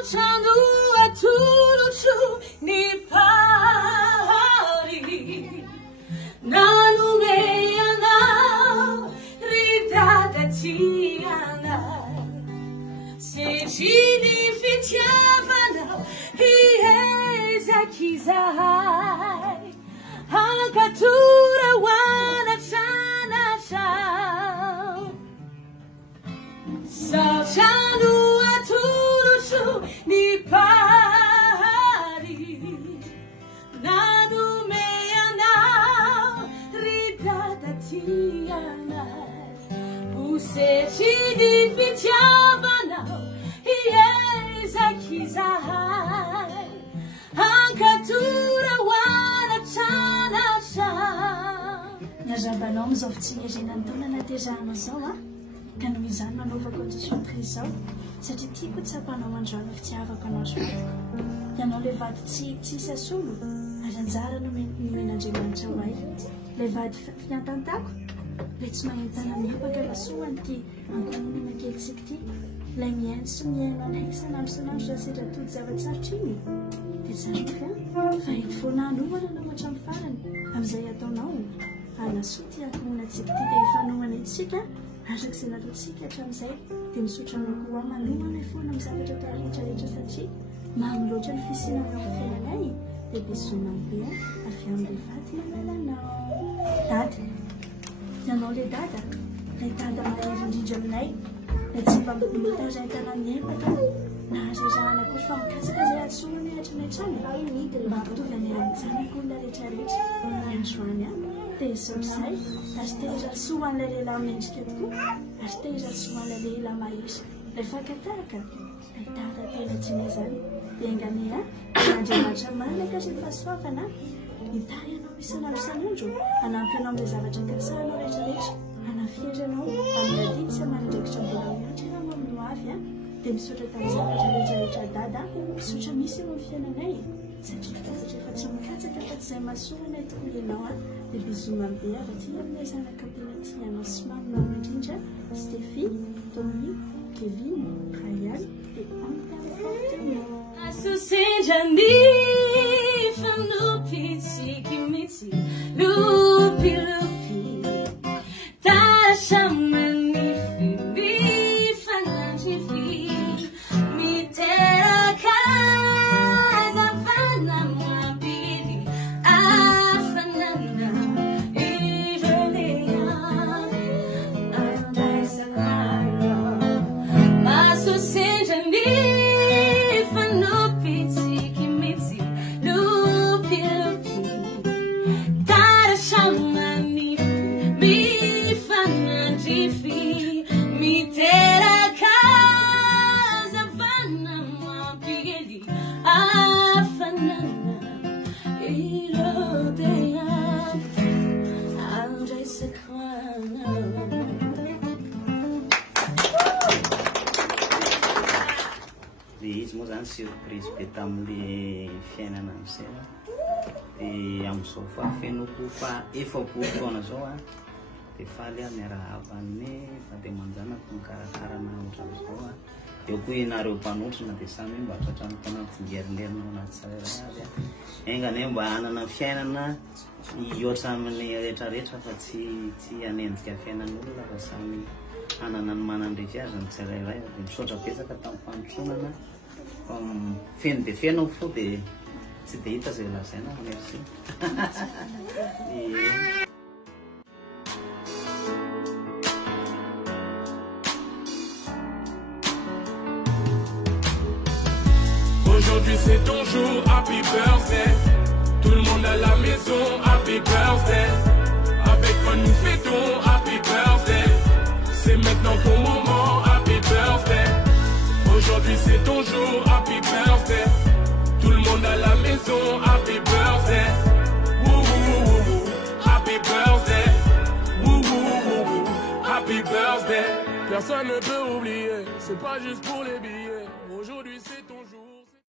Chanua tuluchu ni pari Nanumeyana ridada tiana Sejini fitiavana ihezakizai Hakatura wana chana chao Chanua tuluchu ni pari Nanumeyana ridada tiana Usejini fitiavana ihezakizai Hakatura wana chana chao Niazabanao amin'izao fitsingerenan'ny taona naterahana zao ka noho izany nanaovako antosotra izao satria tiako tsapanao androany fitiavako anao soatiko ianao le vady tsy sasolo ary anjara no men'Andriamanitra ho ay le vady fiantantako le tsy magnentana miopaka lasoany ty ankonina kelitsika ty lay miaino sy miaino anay sanandro sanandro raha sedra tody zavatsarotra iny dia tsaroka fa hety foana anomana anao hatramin'ny farany amin'izay ataonao alasoa ty ankoninantsika ty dia fanohana itsika arak'izay nataontsika hatramin'izay dia misotra makoa manomana foana amin'ny zavatra rehetrarehetra satria mamy loatra ny fisinanao amin'ny fiainanay dia besomanbe avy amin'ilay vady manalanao dady ianao le dada mahery indrindra aminay le tsy mba mitaraitana amin'ny empaka na arerahana koa fa mikatsaka izay atsoana rehetrarehetrany mba hampitovy any amin'izany olona rehetrarehetra androany a dia izao'izay ary tehirasoa an'ilay lehilahy mendrika tokoa ary tehirasoa an'ilay lehilahy mahery ilay fankataraka ilay dada tena tiana izany dia engame a Andriamanitra manaka sy fahasoavana hitahy ianao isanandro sanandro hanampy ianao amin'ilay zavatra katsahanao rehetrarehetra hanafieranao amin'ny ady tsy aman'andraikitra mbola mianatra ianao amin'ny hoavy a dia misotra tamin'ny zavatra rehetrarehetra dada misotra misy eo amin'ny fiainanay satria fantatra efa tsy mikatsaka fa tsy izay mahasoanay tokoa ianao a dia bizomanbe avy aty amin'ilay zanaka tena tianao sy maminao indrindra Stéphie, Tony, Kevin, Ryan dia Antarefantino Asusejani fanupi tsikimiti lupi lupi tashamani fi fananjifi mitera kaza fana mwabili afanana iroleya andaisakaya asusejani surprise be tamin'le fiainana amin'izay dia amin'izao fafenoko fa efapolo taona zao a dia faly a miarahaba amin'ny vady aman-janako mikarakarana ohatran'izao a eo koa ianareo mpanotrona dia samy mba tratrano taona fingeringerina anaty sarirazy engany mba hanana fiainana ioatra amin'ny rehetrarehetra fa tsy hanendrika fiainan'olona fa samy hanana ny manandrefy azy ny tsirairay dia misaotra betsaka tamin'ny fanotronana feno dia feno fo dia tsy dia hita zay lazaina merci Aujourd'hui c'est ton jour, happy birthday. Tout le monde à la maison, happy birthday. Avec quoi nous fêtons, happy birthday. C'est maintenant ton moment, happy birthday. Aujourd'hui c'est ton jour, happy birthday. Tout le monde à la maison, happy birthday. Woo woo woo woo, happy birthday. Woo woo woo woo, happy birthday. Personne ne peut oublier, c'est pas juste pour les billets.